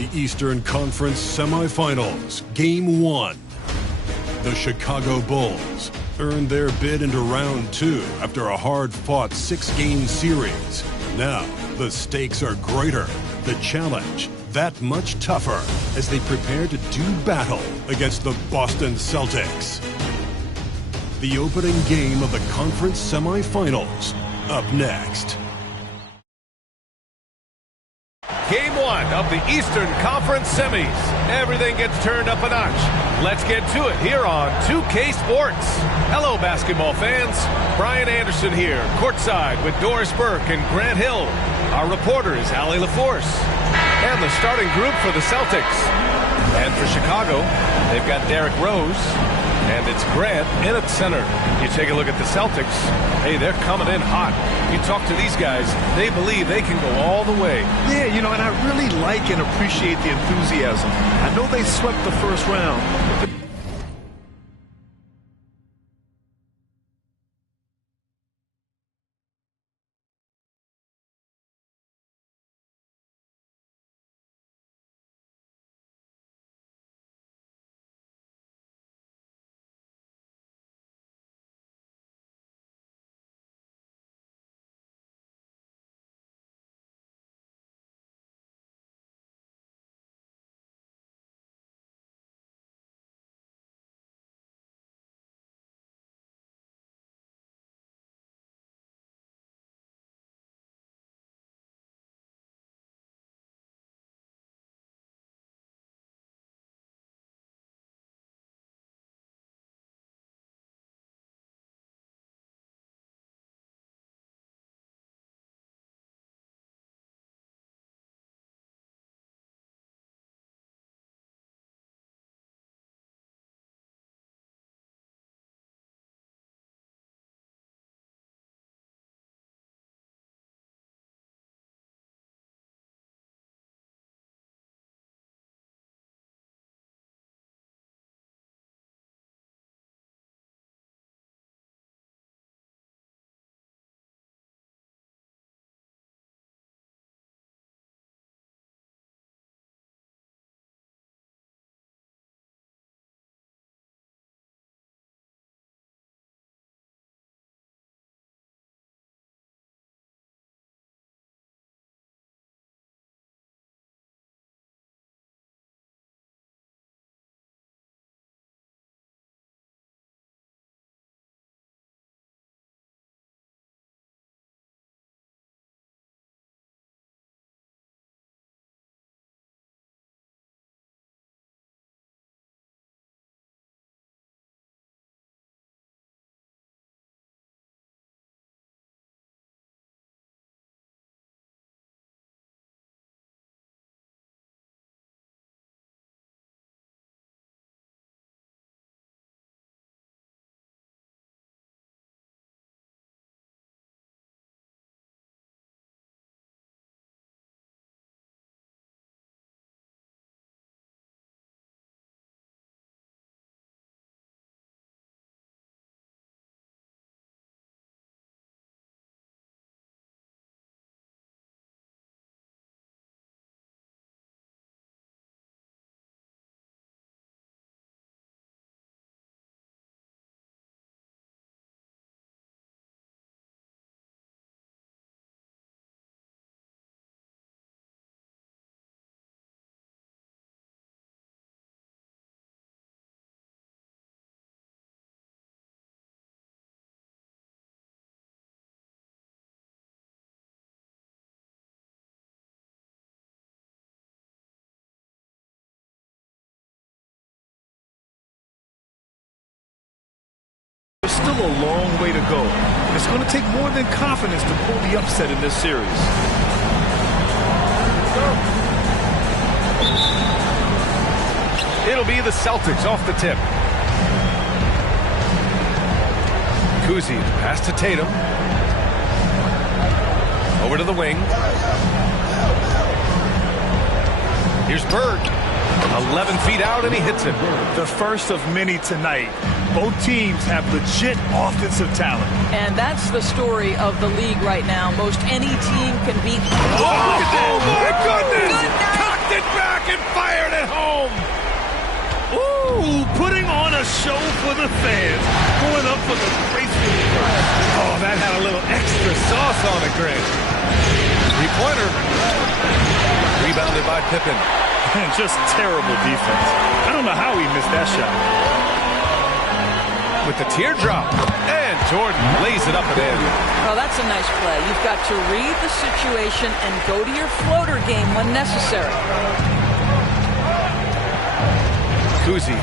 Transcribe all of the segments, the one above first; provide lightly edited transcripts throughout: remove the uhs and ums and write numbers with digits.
the Eastern Conference semifinals, Game 1. The Chicago Bulls earned their bid into round 2 after a hard-fought 6-game series. Now, the stakes are greater, the challenge that much tougher as they prepare to do battle against the Boston Celtics. The opening game of the conference semifinals, up next. Game 1 of the Eastern Conference semis. Everything gets turned up a notch. Let's get to it here on 2K Sports. Hello, basketball fans. Brian Anderson here, courtside with Doris Burke and Grant Hill. Our reporter is Allie LaForce. And the starting group for the Celtics. And for Chicago, they've got Derrick Rose. And it's Grant in at center. You take a look at the Celtics. Hey, they're coming in hot. You talk to these guys, they believe they can go all the way. Yeah, you know, and I really like and appreciate the enthusiasm. I know they swept the first round, but there's still a long way to go. It's going to take more than confidence to pull the upset in this series. It'll be the Celtics off the tip. Kuzi, pass to Tatum. Over to the wing. Here's Bird. 11 feet out, and he hits it. The first of many tonight. Both teams have legit offensive talent. And that's the story of the league right now. Most any team can beat. Oh my goodness! Cocked it back and fired it home. Ooh, putting on a show for the fans. Going up for the graceful punch. Oh, that had a little extra sauce on it, Grant. Three-pointer. Rebounded by Pippen. And just terrible defense. I don't know how he missed that shot. With the teardrop. And Jordan lays it up and in. Oh, that's a nice play. You've got to read the situation and go to your floater game when necessary. Kuzi.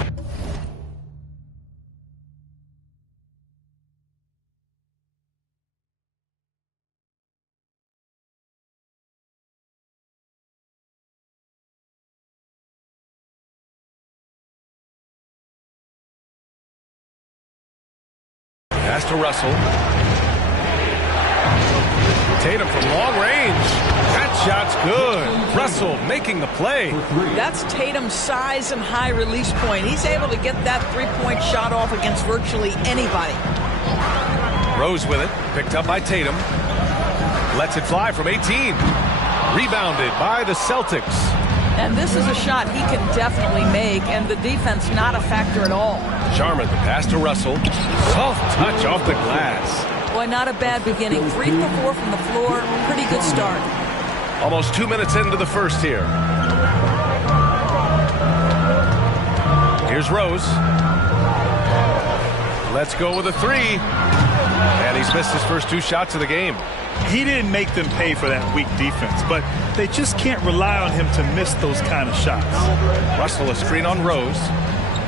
Pass to Russell. Tatum from long range. That shot's good. Russell making the play. That's Tatum's size and high release point. He's able to get that three-point shot off against virtually anybody. Rose with it. Picked up by Tatum. Lets it fly from 18. Rebounded by the Celtics. And this is a shot he can definitely make, and the defense not a factor at all. Sharman, the pass to Russell. Soft touch off the glass. Boy, not a bad beginning. 3 for 4 from the floor. Pretty good start. Almost 2 minutes into the first here. Here's Rose. Let's go with a three. And he's missed his first 2 shots of the game. He didn't make them pay for that weak defense, but they just can't rely on him to miss those kind of shots. Russell, a screen on Rose.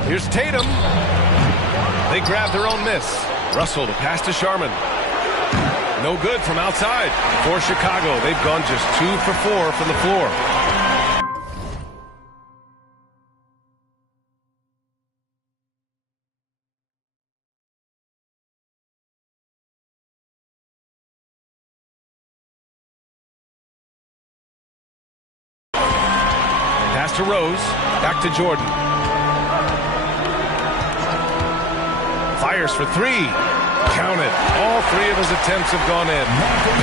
Here's Tatum. They grab their own miss. Russell, the pass to Sharman. No good from outside. For Chicago, they've gone just 2 for 4 from the floor. Pass to Rose. Back to Jordan. Fires for 3. Count it. All 3 of his attempts have gone in.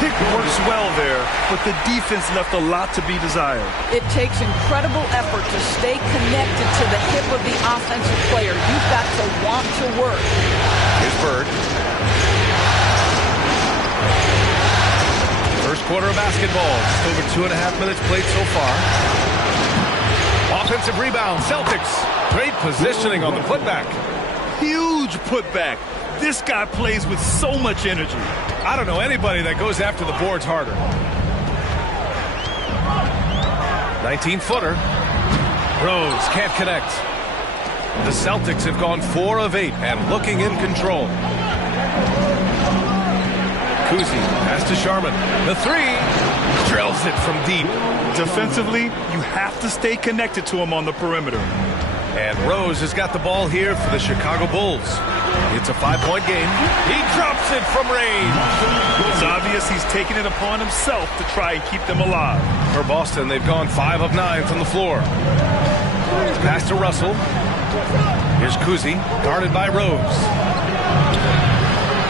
Pick works well there, but the defense left a lot to be desired. It takes incredible effort to stay connected to the hip of the offensive player. You've got to want to work. Here's Bird. First quarter of basketball. Just over 2.5 minutes played so far. Offensive rebound. Celtics. Great positioning on the putback. Huge putback. This guy plays with so much energy. I don't know anybody that goes after the boards harder. 19-footer. Rose can't connect. The Celtics have gone 4 of 8 and looking in control. Kuzi, pass to Sharman. The 3. Drills it from deep. Defensively, you have to stay connected to him on the perimeter. And Rose has got the ball here for the Chicago Bulls. It's a 5-point game. He drops it from range. It's obvious he's taking it upon himself to try and keep them alive. For Boston, they've gone 5 of 9 from the floor. Pass to Russell. Here's Kuzi, guarded by Rose.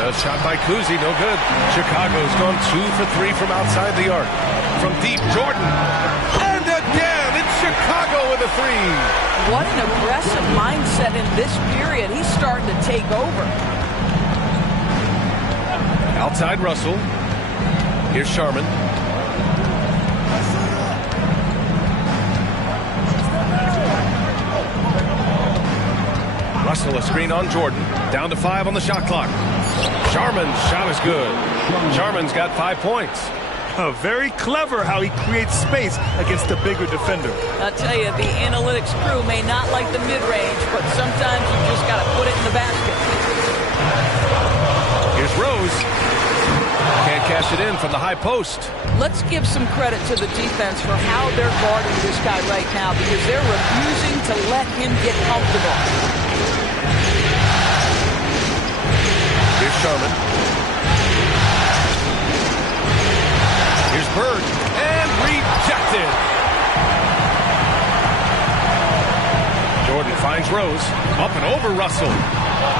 A shot by Kuzi, no good. Chicago's gone 2 for 3 from outside the arc. From deep, Jordan. And again, it's Chicago with a 3. What an aggressive mindset in this period. He's starting to take over. Outside Russell. Here's Sharman. Russell, a screen on Jordan. Down to 5 on the shot clock. Sharman's shot is good. Sharman's got 5 points. Very clever how he creates space against a bigger defender. I'll tell you, the analytics crew may not like the mid-range, but sometimes you just got to put it in the basket. Here's Rose. Can't cash it in from the high post. Let's give some credit to the defense for how they're guarding this guy right now, because they're refusing to let him get comfortable. Here's Sharman. Here's Bird, and rejected. Jordan finds Rose, up and over Russell.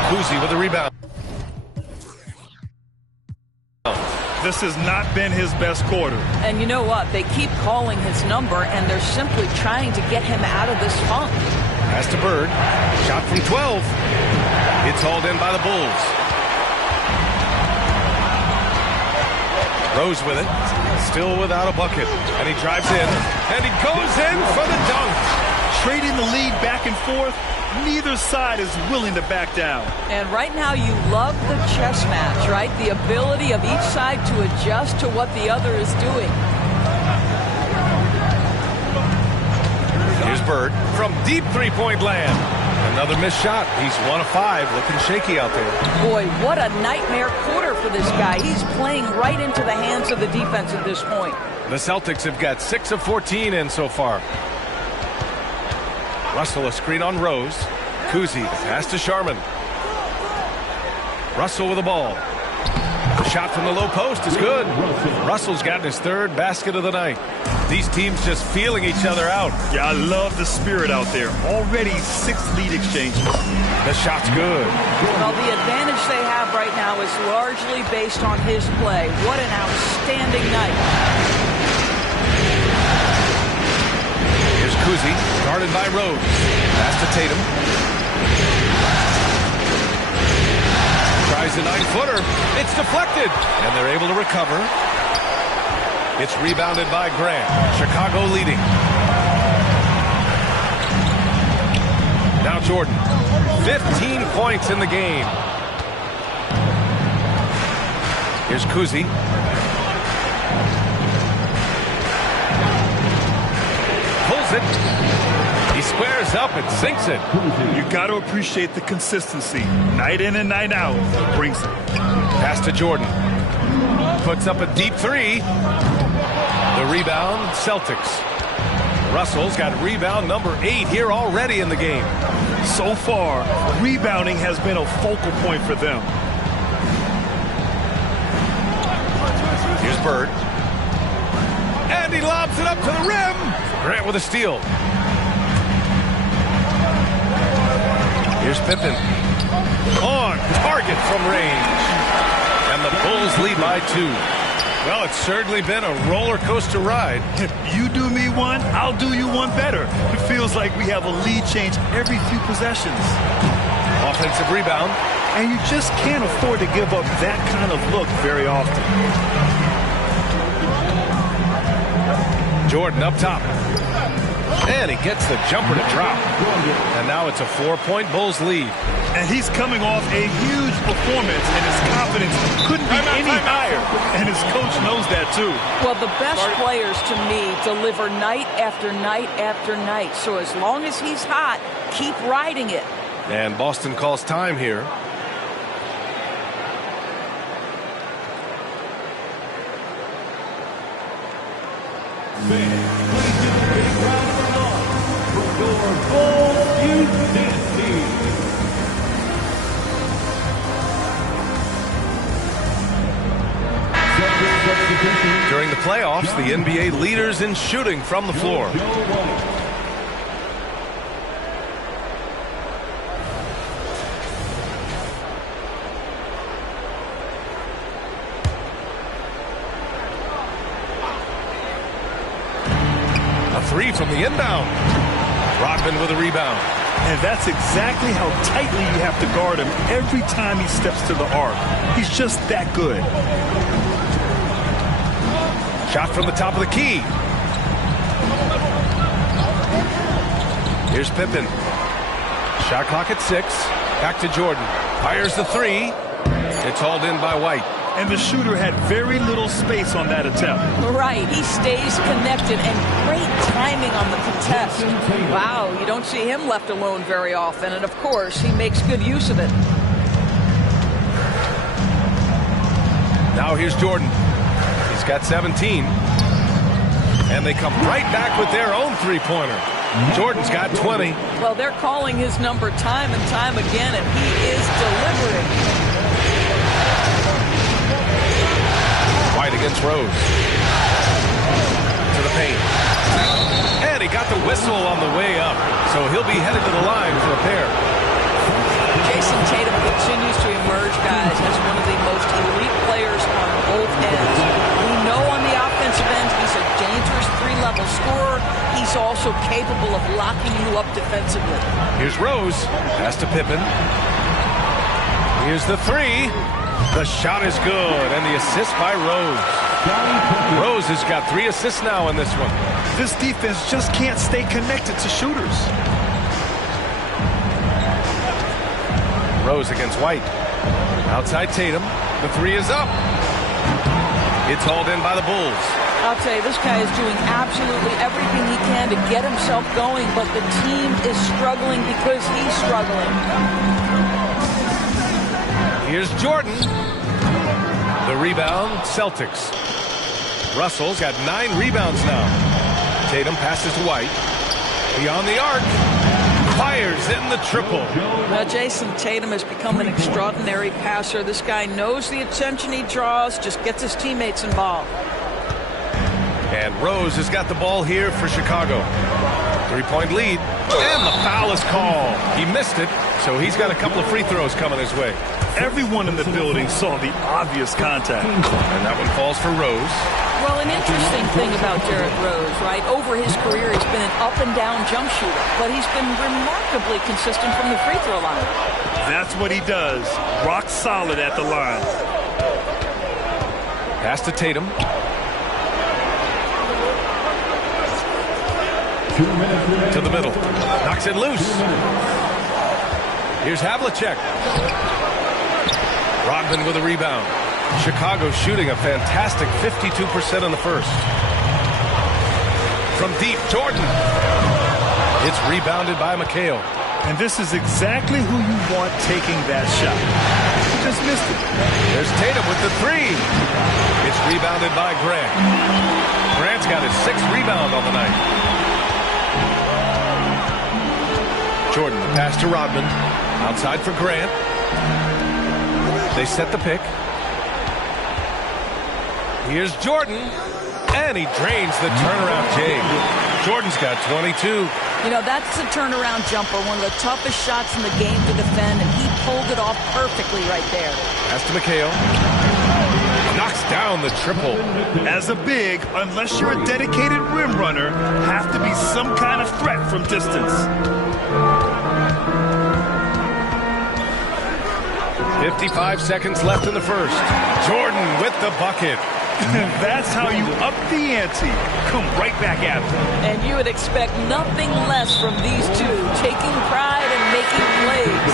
Kuzi with the rebound. this has not been his best quarter. And you know what? They keep calling his number, and they're simply trying to get him out of this funk. Pass to Bird. Shot from 12. It's hauled in by the Bulls. Rose with it. Still without a bucket. And he drives in. And he goes in for the dunk. Trading the lead back and forth. Neither side is willing to back down. And right now you love the chess match, right? The ability of each side to adjust to what the other is doing. Here's Bird from deep three-point land. Another missed shot. He's 1 of 5, looking shaky out there. Boy, what a nightmare quarter for this guy. He's playing right into the hands of the defense at this point. The Celtics have got 6 of 14 in so far. Russell, a screen on Rose. Kuzi, pass to Sharman. Russell with the ball. The shot from the low post is good. Russell's gotten his 3rd basket of the night. These teams just feeling each other out. Yeah, I love the spirit out there. Already 6 lead exchanges. The shot's good. Well, the advantage they have right now is largely based on his play. What an outstanding night. Here's Kuzi, guarded by Rose. Pass to Tatum. Tries a 9-footer. It's deflected. And they're able to recover. It's rebounded by Grant. Chicago leading. Now Jordan. 15 points in the game. Here's Kuzi. Pulls it. He squares up and sinks it. You got to appreciate the consistency. Night in and night out. Brings it. Pass to Jordan. Puts up a deep 3. The rebound, Celtics. Russell's got rebound number 8 here already in the game. So far, rebounding has been a focal point for them. Here's Bird. And he lobs it up to the rim. Grant with a steal. Here's Pippen. On target from range. And the Bulls lead by 2. Well, it's certainly been a roller coaster ride. If you do me one, I'll do you one better. It feels like we have a lead change every few possessions. Offensive rebound. And you just can't afford to give up that kind of look very often. Jordan up top. And he gets the jumper to drop. And now it's a 4-point Bulls lead. And he's coming off a huge performance, and his confidence couldn't be any higher. And his coach knows that, too. Well, the best players, to me, deliver night after night after night. So as long as he's hot, keep riding it. And Boston calls time here. During the playoffs, the NBA leaders in shooting from the floor. A 3 from the inbound. Rodman with a rebound. And that's exactly how tightly you have to guard him every time he steps to the arc. He's just that good. Shot from the top of the key. Here's Pippen. Shot clock at 6. Back to Jordan. Fires the 3. It's hauled in by White. And the shooter had very little space on that attempt. Right. He stays connected, and great timing on the contest. Wow, you don't see him left alone very often. And, of course, he makes good use of it. Now here's Jordan. He's got 17. And they come right back with their own three-pointer. Jordan's got 20. Well, they're calling his number time and time again, and he is delivering. White against Rose. To the paint. And he got the whistle on the way up. So he'll be headed to the line for a pair. Jason Tatum continues to emerge, guys, as one of the most elite players on both ends. also capable of locking you up defensively. Here's Rose. Pass to Pippen. Here's the three. The shot is good, and the assist by Rose. Rose has got 3 assists now in this one. This defense just can't stay connected to shooters. Rose against White. Outside Tatum. The three is up. It's hauled in by the Bulls. I'll tell you, this guy is doing absolutely everything he can to get himself going, but the team is struggling because he's struggling. Here's Jordan. The rebound, Celtics. Russell's got 9 rebounds now. Tatum passes to White. Beyond the arc. Fires in the triple. Now, Jason, Tatum has become an extraordinary passer. This guy knows the attention he draws, just gets his teammates involved. And Rose has got the ball here for Chicago. 3-point lead. And the foul is called. He missed it, so he's got a couple of free throws coming his way. Everyone in the building saw the obvious contact. And that one falls for Rose. Well, an interesting thing about Derrick Rose, right? Over his career, he's been an up-and-down jump shooter, but he's been remarkably consistent from the free throw line. That's what he does. Rock solid at the line. Pass to Tatum. To the middle. Knocks it loose. Here's Havlicek. Rodman with a rebound. Chicago shooting a fantastic 52% in the first. From deep, Jordan. It's rebounded by McHale. And this is exactly who you want taking that shot. He just missed it. There's Tatum with the three. It's rebounded by Grant. Grant's got his 6th rebound on the night. Jordan, the pass to Rodman. Outside for Grant. They set the pick. Here's Jordan. And he drains the turnaround J. Jordan's got 22. You know, that's a turnaround jumper, one of the toughest shots in the game to defend, and he pulled it off perfectly right there. Pass to McHale. Knocks down the triple. As a big, unless you're a dedicated rim runner, have to be some kind of threat from distance. 55 seconds left in the first. Jordan with the bucket. That's how you up the ante. Come right back at them. And you would expect nothing less from these two, taking pride and making plays.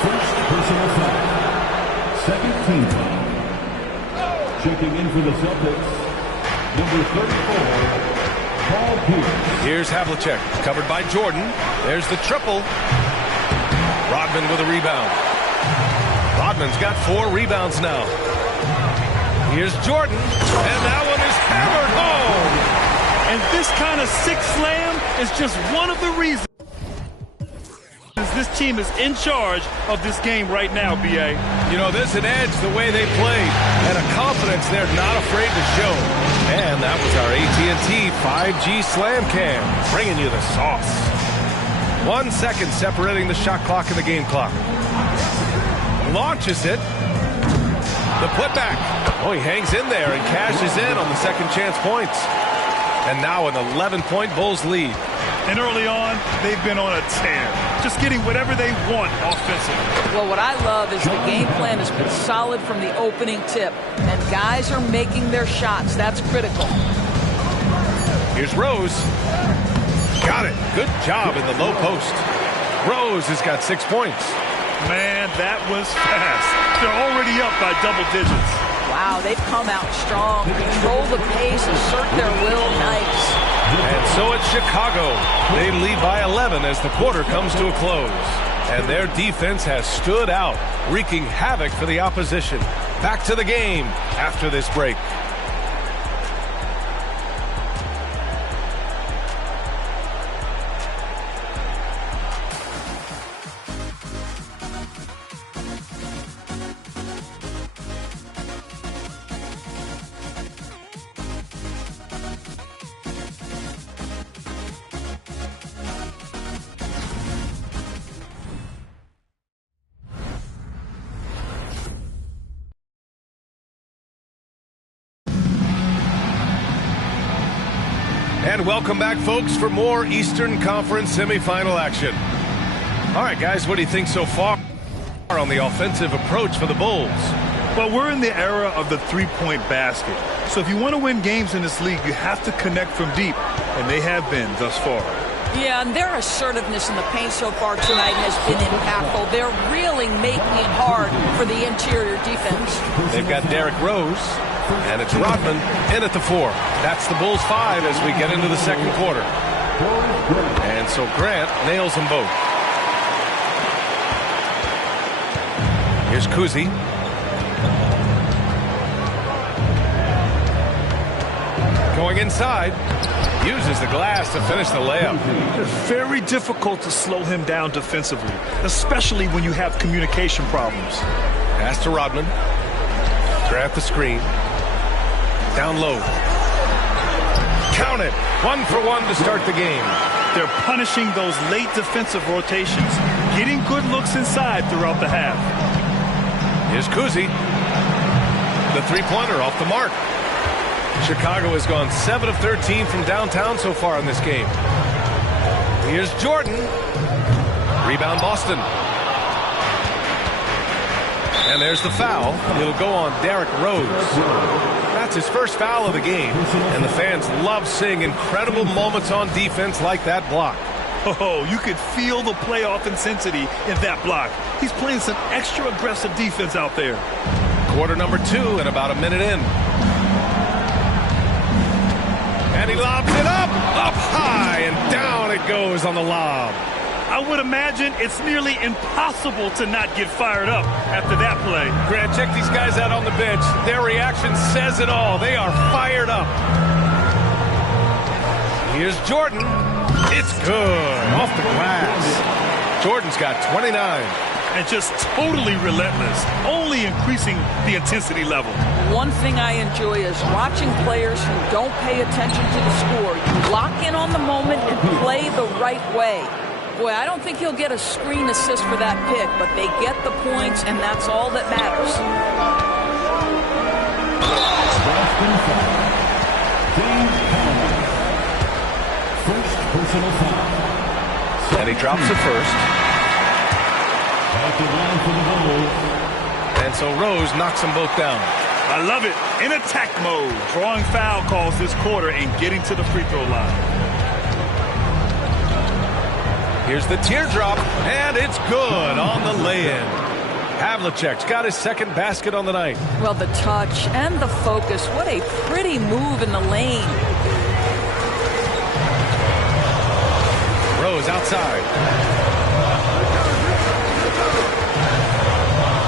First personal foul. Second team foul. Checking in for the Celtics, number 34, Paul Pierce. Here's Havlicek, covered by Jordan. There's the triple. Rodman with a rebound. Rodman's got 4 rebounds now. Here's Jordan, and that one is hammered home. And this kind of sick slam is just one of the reasons this team is in charge of this game right now, B.A. You know, there's an edge the way they played, and a confidence they're not afraid to show. And that was our AT&T 5G Slam Cam, bringing you the sauce. 1 second separating the shot clock and the game clock. Launches it. The putback. Oh, he hangs in there and cashes in on the second chance points. And now an 11-point Bulls lead. And early on, they've been on a tear. Just getting whatever they want offensively. Well, what I love is the game plan has been solid from the opening tip. And guys are making their shots. That's critical. Here's Rose. Got it. Good job in the low post. Rose has got 6 points. Man, that was fast. They're already up by double digits. Wow, they've come out strong. Control the pace, assert their will. Nice. And so it's Chicago. They lead by 11 as the quarter comes to a close. And their defense has stood out, wreaking havoc for the opposition. Back to the game after this break. And welcome back, folks, for more Eastern Conference semifinal action. All right, guys, what do you think so far on the offensive approach for the Bulls? Well, we're in the era of the three-point basket. So if you want to win games in this league, you have to connect from deep, and they have been thus far. Yeah, and their assertiveness in the paint so far tonight has been impactful. They're really making it hard for the interior defense. They've got Derrick Rose, and it's Rodman in at the 4. That's the Bulls 5 as we get into the second quarter. And so Grant nails them both. Here's Kuzi. Going inside. Uses the glass to finish the layup. It's very difficult to slow him down defensively, especially when you have communication problems. Pass to Rodman. Grant the screen. Down low. Count it. 1 for 1 to start the game. They're punishing those late defensive rotations, getting good looks inside throughout the half. Here's Kuzi. The three-pointer off the mark. Chicago has gone 7 of 13 from downtown so far in this game. Here's Jordan. Rebound Boston. And there's the foul. It'll go on Derrick Rose. That's his first foul of the game. And the fans love seeing incredible moments on defense like that block. Oh, you could feel the playoff intensity in that block. He's playing some extra aggressive defense out there. Quarter number 2 and about a minute in. And he lobs it up high, and down it goes on the lob. I would imagine it's nearly impossible to not get fired up after that play. Grant, check these guys out on the bench. Their reaction says it all. They are fired up. Here's Jordan. It's good. Off the glass. Jordan's got 29. And just totally relentless, only increasing the intensity level. One thing I enjoy is watching players who don't pay attention to the score. You lock in on the moment and play the right way. Boy, I don't think he'll get a screen assist for that pick, but they get the points, and that's all that matters. First personal foul. And he drops the first. At the line for the Bulls. And so Rose knocks them both down. I love it. In attack mode, drawing foul calls this quarter and getting to the free throw line. Here's the teardrop, and it's good on the lay-in. Havlicek's got his second basket on the night. Well, the touch and the focus. What a pretty move in the lane. Rose outside.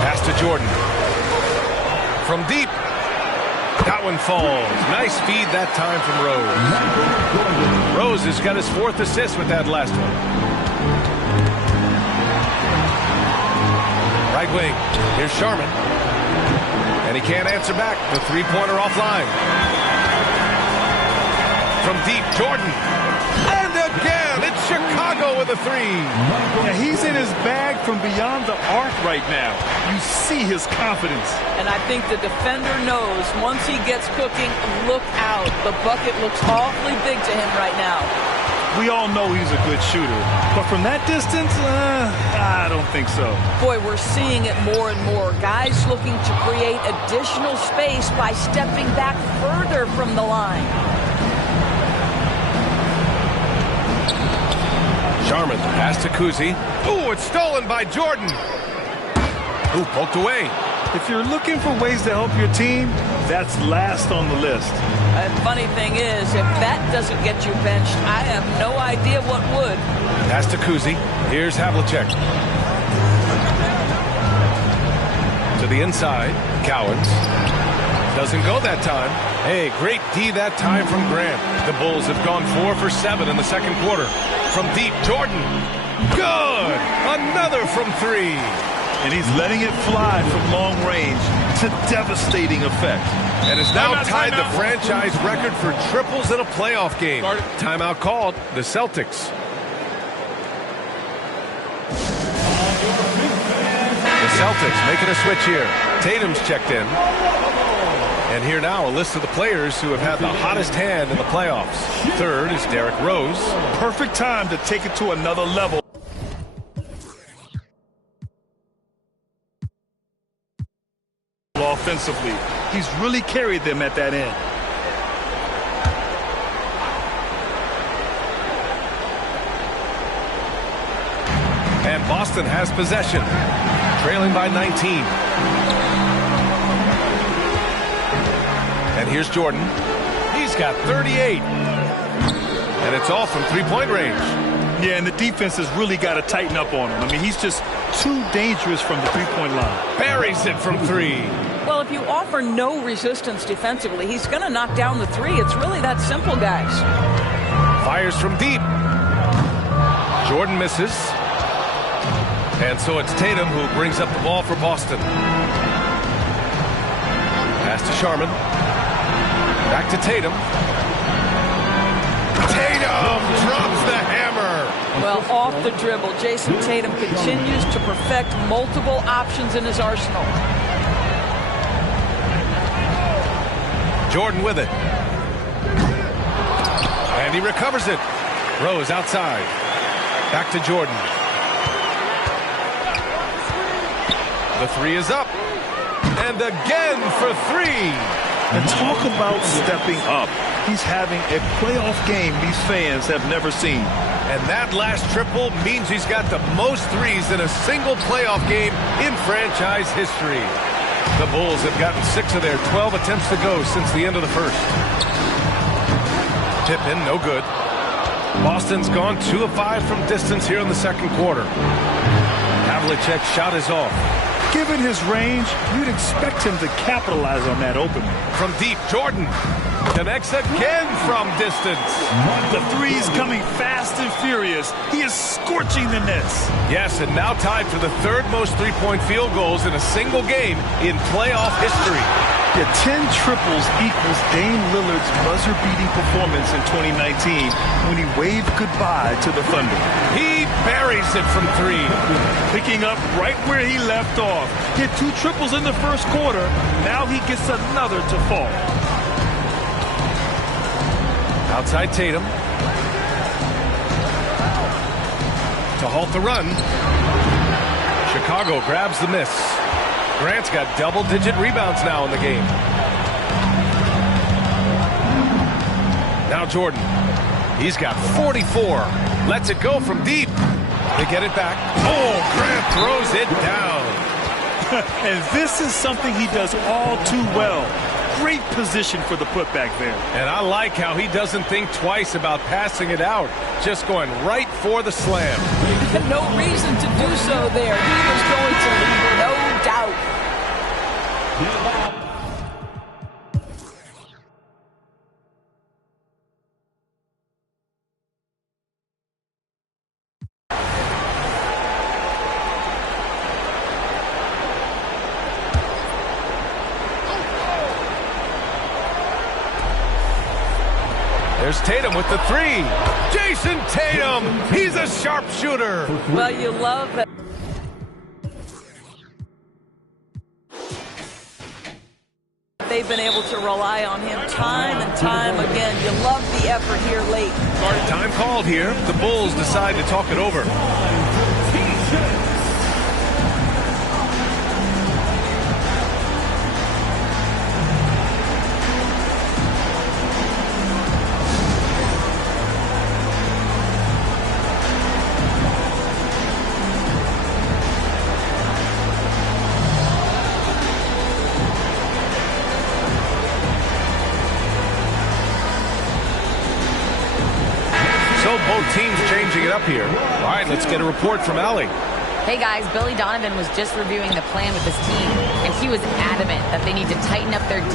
Pass to Jordan. From deep. That one falls. Nice feed that time from Rose. Rose has got his 4th assist with that last one. Right wing. Here's Sharman. And he can't answer back. The three-pointer offline. From deep, Jordan. And again, it's Chicago with a 3. Yeah, he's in his bag from beyond the arc right now. You see his confidence. And I think the defender knows once he gets cooking, look out. The bucket looks awfully big to him right now. We all know he's a good shooter, but from that distance, I don't think so. Boy, we're seeing it more and more. Guys looking to create additional space by stepping back further from the line. Sharman, pass to Kuzi. Ooh, it's stolen by Jordan. Ooh, poked away. If you're looking for ways to help your team, that's last on the list. And funny thing is, if that doesn't get you benched, I have no idea what would. Pass to Kuzi. Here's Havlicek. To the inside. Cowens. Doesn't go that time. Hey, great D that time from Grant. The Bulls have gone 4 for 7 in the second quarter. From deep, Jordan. Good! Another from 3. And he's letting it fly from long range to devastating effect. And has now tied the franchise record for triples in a playoff game. Timeout called. The Celtics. The Celtics making a switch here. Tatum's checked in. And here now, a list of the players who have had the hottest hand in the playoffs. Third is Derrick Rose. Perfect time to take it to another level. Offensively, he's really carried them at that end. And Boston has possession, trailing by 19. And here's Jordan. He's got 38. And it's all from three-point range. Yeah, and the defense has really got to tighten up on him. I mean, he's just too dangerous from the three-point line. Buries it from three. Well, if you offer no resistance defensively, he's going to knock down the three. It's really that simple, guys. Fires from deep. Jordan misses. And so it's Tatum who brings up the ball for Boston. Pass to Sharman. Back to Tatum. Tatum drops the hammer. Well, off the dribble, Jason Tatum continues to perfect multiple options in his arsenal. Jordan with it. And he recovers it. Rose outside. Back to Jordan. The three is up. And again for three. And talk about stepping up. He's having a playoff game these fans have never seen. And that last triple means he's got the most threes in a single playoff game in franchise history. The Bulls have gotten 6 of their 12 attempts to go since the end of the first. Tip in, no good. Boston's gone 2 of 5 from distance here in the second quarter. Havlicek's shot is off. Given his range, you'd expect him to capitalize on that opening. From deep, Jordan connects again from distance. The three's coming fast and furious. He is scorching the nets. Yes, and now tied for the third most three-point field goals in a single game in playoff history. Yeah, 10 triples equals Dame Lillard's buzzer-beating performance in 2019 when he waved goodbye to the Thunder. He buries it from three. Picking up right where he left off. Hit 2 triples in the first quarter. Now he gets another to fall. Outside Tatum. To halt the run. Chicago grabs the miss. Grant's got double-digit rebounds now in the game. Now Jordan. He's got 44. Lets it go from deep. They get it back. Oh, Grant throws it down. And this is something he does all too well. Great position for the putback there. And I like how he doesn't think twice about passing it out. Just going right for the slam. No reason to do so there. He was going to leave, no doubt. There's Tatum with the three. Jason Tatum, he's a sharpshooter. Well, you love that. They've been able to rely on him time and time again. You love the effort here late. Time called here. The Bulls decide to talk it over. Both teams changing it up here. All right, let's get a report from Allie. Hey guys, Billy Donovan was just reviewing the plan with his team, and he was adamant that they need to tighten up their D.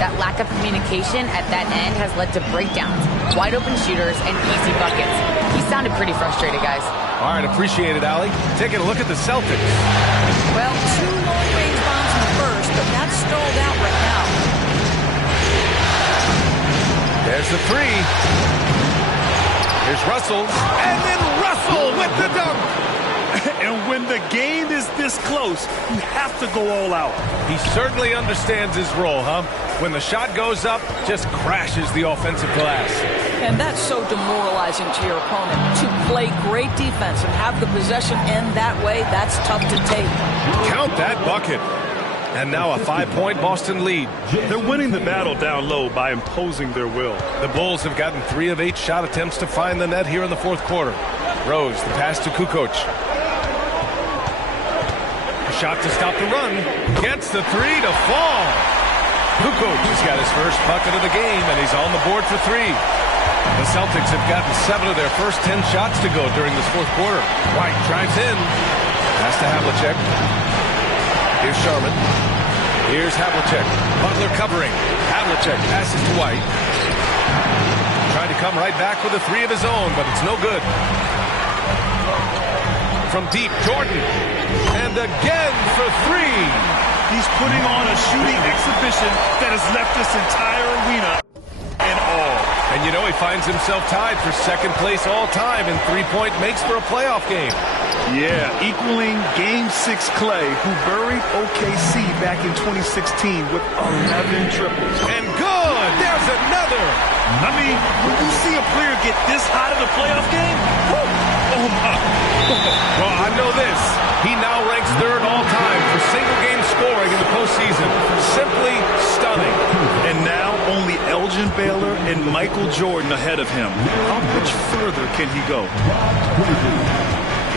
That lack of communication at that end has led to breakdowns, wide open shooters, and easy buckets. He sounded pretty frustrated, guys. All right, appreciate it, Allie. Taking a look at the Celtics. Well, 2 long-range bombs in the first, but that's stalled out right now. There's the three. Here's Russell, and then Russell with the dunk. And When the game is this close, you have to go all out. He certainly understands his role, huh? When the shot goes up, just crashes the offensive glass. And that's so demoralizing to your opponent. To play great defense and have the possession end that way, that's tough to take. Count that bucket. And now a 5-point Boston lead. They're winning the battle down low by imposing their will. The Bulls have gotten 3 of 8 shot attempts to find the net here in the fourth quarter. Rose, the pass to Kukoc. A shot to stop the run. Gets the 3 to fall. Kukoc has got his first bucket of the game, and he's on the board for 3. The Celtics have gotten 7 of their first 10 shots to go during this fourth quarter. White drives in. Pass to Havlicek. Here's Sharman. Here's Havlicek. Butler covering. Havlicek passes to White. Trying to come right back with a 3 of his own, but it's no good. From deep, Jordan. And again for 3. He's putting on a shooting exhibition that has left this entire arena in awe. And you know he finds himself tied for second place all time in three-point makes for a playoff game. Yeah, equaling Game 6 Clay, who buried OKC back in 2016 with 11 triples. And good! There's another! I mean, when you see a player get this hot in a playoff game, oh my. Well, I know this. He now ranks 3rd all-time for single-game scoring in the postseason. Simply stunning. And now only Elgin Baylor and Michael Jordan ahead of him. How much further can he go?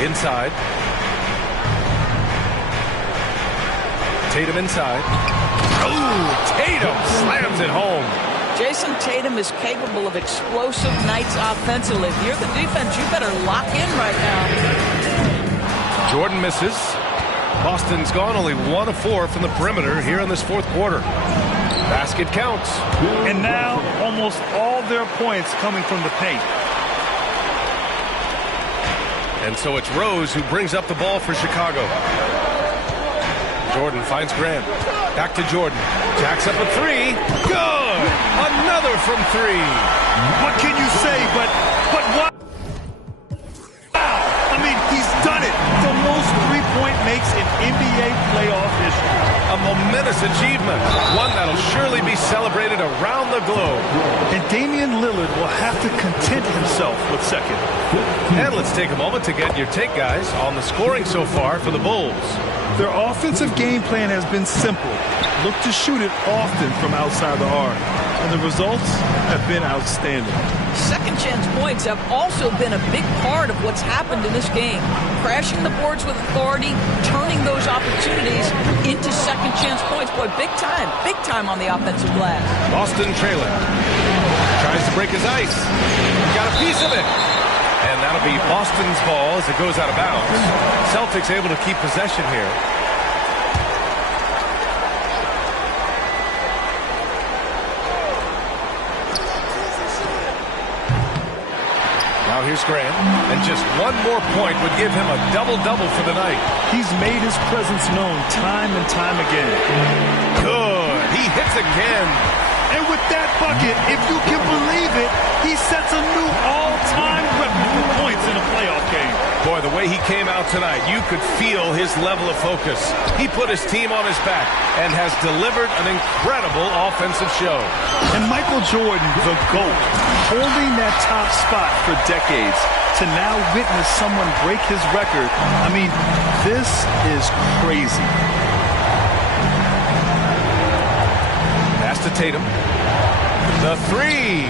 Inside. Tatum inside. Oh, Tatum slams it home. Jason Tatum is capable of explosive nights offensively. If you're the defense, you better lock in right now. Jordan misses. Boston's gone only 1 of 4 from the perimeter here in this fourth quarter. Basket counts. And now almost all their points coming from the paint. And so it's Rose who brings up the ball for Chicago. Jordan finds Grant. Back to Jordan. Jacks up a 3. Good! Another from 3. What can you say, but what? Wow! I mean, he's done it. The most three-point makes in NBA playoff history. A momentous achievement. One that'll surely be celebrated around the globe. And Damian Lillard will have to content himself with second. And let's take a moment to get your take, guys, on the scoring so far for the Bulls. Their offensive game plan has been simple. Look to shoot it often from outside the arc. And the results have been outstanding. Second chance points have also been a big part of what's happened in this game. Crashing the boards with authority, turning those opportunities into second chance points. Boy, big time on the offensive glass. Boston trailing. Tries to break his ice. Got a piece of it. And that'll be Boston's ball as it goes out of bounds. Celtics able to keep possession here. Now here's Grant. And just one more point would give him a double-double for the night. He's made his presence known time and time again. Good. He hits again. And with that bucket, if you can believe it, he sets a new all-time record for points in a playoff game. Boy, the way he came out tonight, you could feel his level of focus. He put his team on his back and has delivered an incredible offensive show. And Michael Jordan, the GOAT, holding that top spot for decades, to now witness someone break his record, I mean, this is crazy. Pass to Tatum. The 3.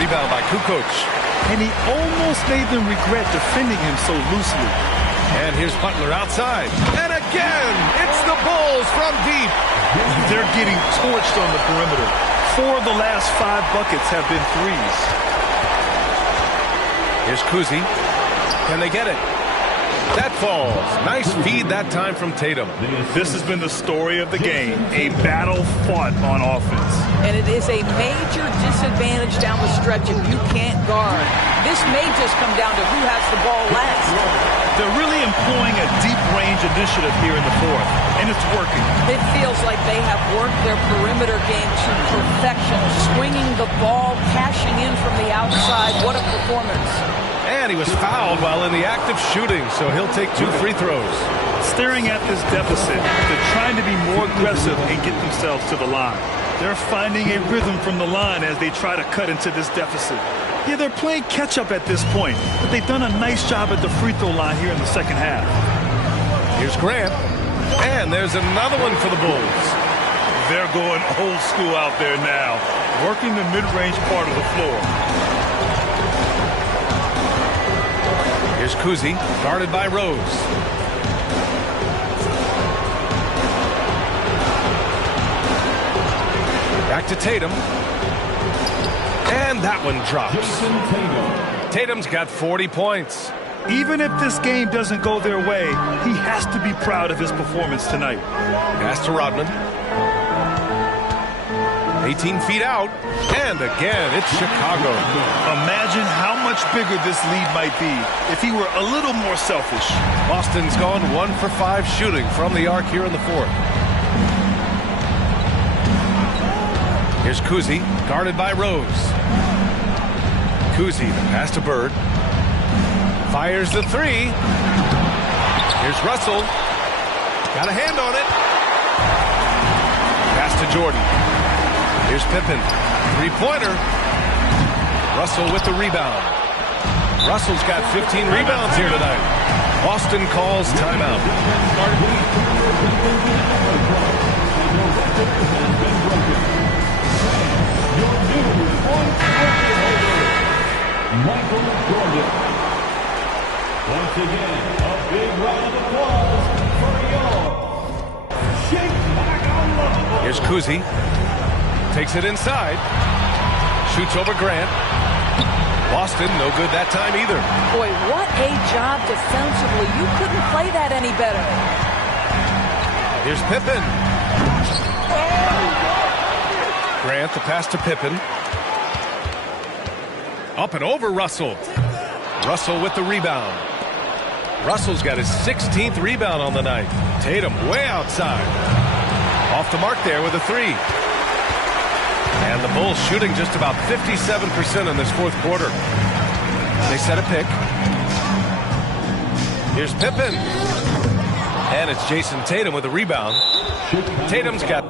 Rebound by Kukoc. And he almost made them regret defending him so loosely. And here's Butler outside. And again, it's the Bulls from deep. They're getting torched on the perimeter. 4 of the last 5 buckets have been threes. Here's Kuzi. Can they get it? That falls. Nice feed that time from Tatum. This has been the story of the game. A battle fought on offense. And it is a major disadvantage down the stretch if you can't guard. This may just come down to who has the ball last. They're really employing a deep range initiative here in the fourth, and it's working. It feels like they have worked their perimeter game to perfection, swinging the ball, cashing in from the outside. What a performance. And he was fouled while in the act of shooting, so he'll take 2 free throws. Staring at this deficit, they're trying to be more aggressive and get themselves to the line. They're finding a rhythm from the line as they try to cut into this deficit. Yeah, they're playing catch-up at this point, but they've done a nice job at the free throw line here in the second half. Here's Grant, and there's another one for the Bulls. They're going old school out there now, working the mid-range part of the floor. Here's Kuzi, guarded by Rose. Back to Tatum. And that one drops. Tatum's got 40 points. Even if this game doesn't go their way, he has to be proud of his performance tonight. Pass to Rodman. 18 feet out. And again, it's Chicago. Imagine how much bigger this lead might be if he were a little more selfish. Boston's gone 1 for 5 shooting from the arc here in the fourth. Here's Kuzi, guarded by Rose. Kuzi, the pass to Bird. Fires the 3. Here's Russell. Got a hand on it. Pass to Jordan. Here's Pippen. 3-pointer. Russell with the rebound. Russell's got 15 rebounds here tonight. Boston calls timeout. Michael Jordan. Once again, a big round of applause for your Shake Back on Love. Here's Kuzi. Takes it inside. Shoots over Grant. Boston, no good that time either. Boy, what a job defensively. You couldn't play that any better. Here's Pippen. Grant, the pass to Pippen. Up and over Russell. Russell with the rebound. Russell's got his 16th rebound on the night. Tatum way outside. Off the mark there with a 3. And the Bulls shooting just about 57% in this fourth quarter. They set a pick. Here's Pippen. And it's Jason Tatum with a rebound. Tatum's got